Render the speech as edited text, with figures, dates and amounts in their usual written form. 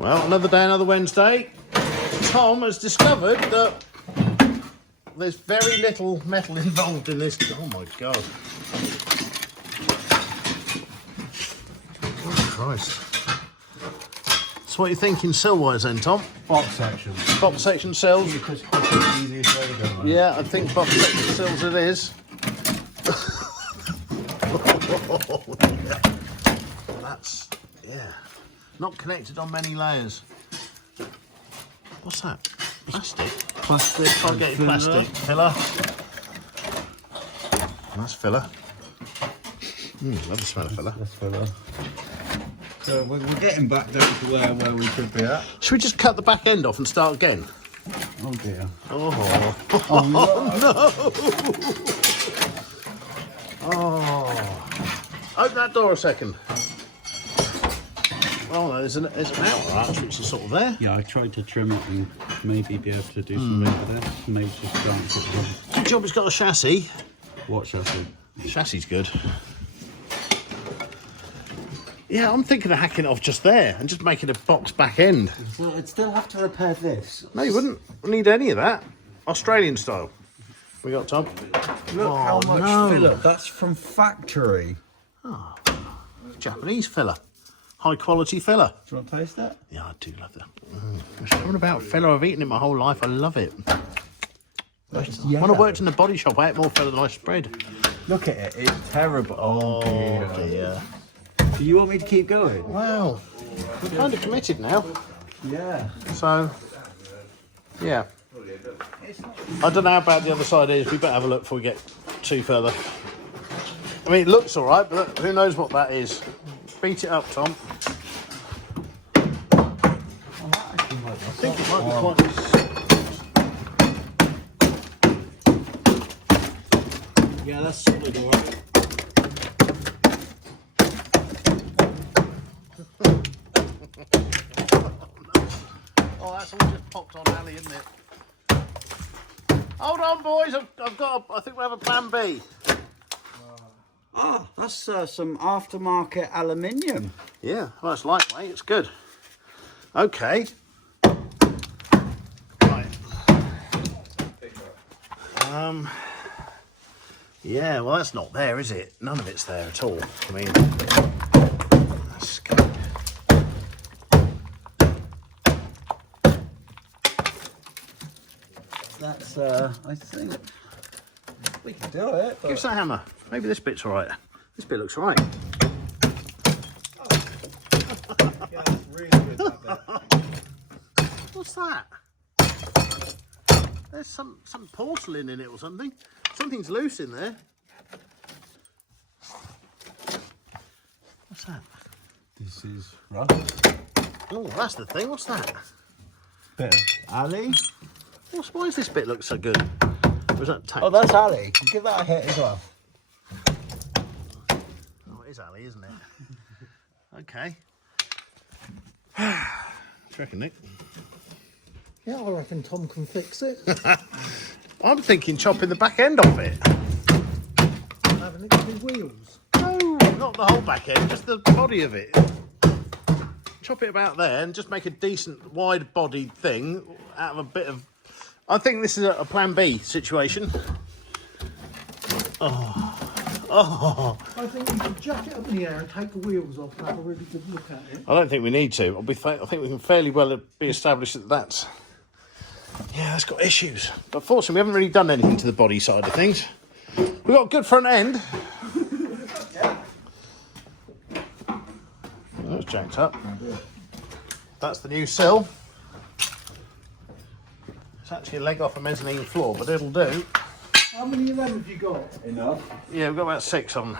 Well, another day, another Wednesday. Tom has discovered that there's very little metal involved in this. Oh my God. Oh Christ. So what are you thinking sill-wise then, Tom? Box section. Box section sills? Because it's the easiest way to go, man. Yeah, I think box section sills it is. That's, yeah. Not connected on many layers. What's that? Plastic? Plastic. Can't get your plastic. Filler. That's filler. Love the smell of filler. That's filler. So we're getting back down to where we should be at. Should we just cut the back end off and start again? Oh dear. Oh, no. Oh. Open that door a second. Oh, no, there's an outer arch which is sort of there. Yeah, I tried to trim it and maybe be able to do something with it. Maybe just dance it. Good job it's got a chassis. What chassis? The chassis is good. Yeah, I'm thinking of hacking it off just there and just making a box back end. So I'd still have to repair this. No, you wouldn't need any of that. Australian style. We got Tom. Look how much filler. That's from factory. Oh, Japanese filler. High quality filler. Do you want to taste that? Yeah, I do love that. There's something about filler. I've eaten it my whole life. I love it. Yeah. When I worked in the body shop, I ate more filler than I spread. Look at it. It's terrible. Oh dear. Do you want me to keep going? Well, we're kind of committed now. Yeah. So, yeah. I don't know how bad the other side is. We better have a look before we get too further. I mean, it looks all right, but who knows what that is. Beat it up, Tom. I think it might be quite... Yeah, that's solid, all right. Oh, that's all just popped on Ali, isn't it? Hold on, boys. I've got. I think we have a plan B. Ah, that's some aftermarket aluminium. Yeah, well, it's lightweight. It's good. Okay. Right. Yeah, well, that's not there, is it? None of it's there at all. I mean, that's good. That's, I think we can do it. Give us a hammer. Maybe this bit's all right. This bit looks all right. Yeah, that's really good, that bit. What's that? There's some porcelain in it or something. Something's loose in there. What's that? This is rust. Oh, that's the thing. What's that? Bit of Ali. Why does this bit look so good? Was that tape? Oh, that's Ali. Give that a hit as well. Oh, it is Ali, isn't it? Okay. What do you reckon, Nick? Yeah, I reckon Tom can fix it. I'm thinking chopping the back end off it. Having it with wheels. No, not the whole back end, just the body of it. Chop it about there and just make a decent wide-bodied thing out of a bit of... I think this is a plan B situation. Oh. I think you should jack it up in the air and take the wheels off and have a really good look at it. I don't think we need to. I think we can fairly well be established that that's... Yeah, that's got issues. But fortunately, we haven't really done anything to the body side of things. We've got a good front end. That's jacked up. That's the new sill. It's actually a leg off a mezzanine floor, but it'll do. How many of them have you got? Enough. Yeah, we've got about 6 on.